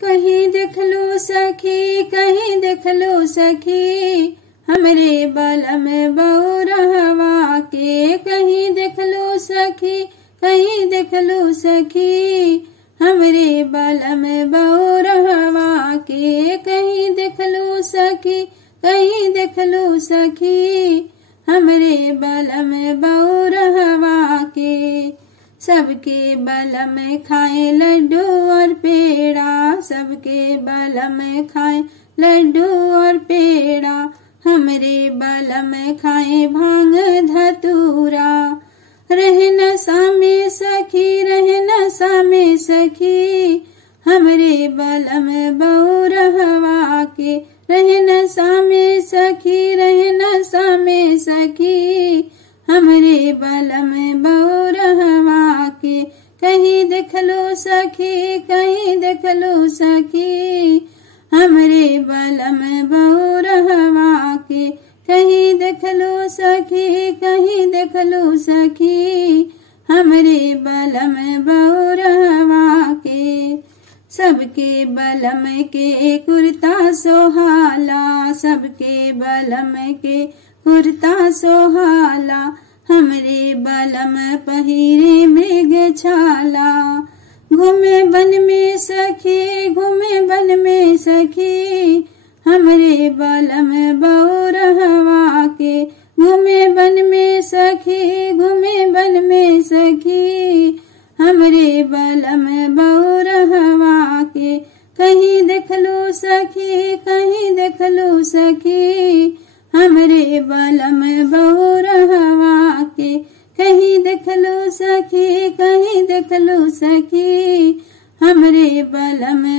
कहीं देख लो सखी, कहीं देख लो सखी, हमरे बलम बौरहवा के। कहीं देख लो सखी, कहीं देख लो सखी, हमरे बलम बौरहवा के। कहीं देख लो सखी, कहीं देख लो सखी, हमरे बलम बौरहवा के। सबके बलम खाए लड्डू और पेड़ा, सबके बलम खाए लड्डू और पेड़ा, हमरे बलम खाए भांग धतूरा। रहे नशा में सखी, रहे नशा में सखी, हमरे बलम बौरहवा के। रहे नशा में सखी, रहे नशा में सखी, हमरे बलम बौरहवा के। कहीं देख लो सखी, कहीं देख लो सखी, हमरे बलम बौरहवा के। कहीं देख लो सखी, कहीं देख लो सखी, हमरे बलम बौरहवा के। सबके बलम के कुर्ता सोहाला, सबके बलम के कुर्ता सोहाला, हमरे बलम पहिरे मृग छाला। घूमे बन में सखी, घूमे बन में सखी, हमरे बलम बौरहवा के। घूमे बन में सखी, घूमे बन में सखी, हमरे बलम बौरहवा के। कहीं देख लो सखी, कहीं देख लो सखी, हमरे बलम बौरहवा के। कहीं देख लो सखी, कहीं देख लो सखी, हमरे बलम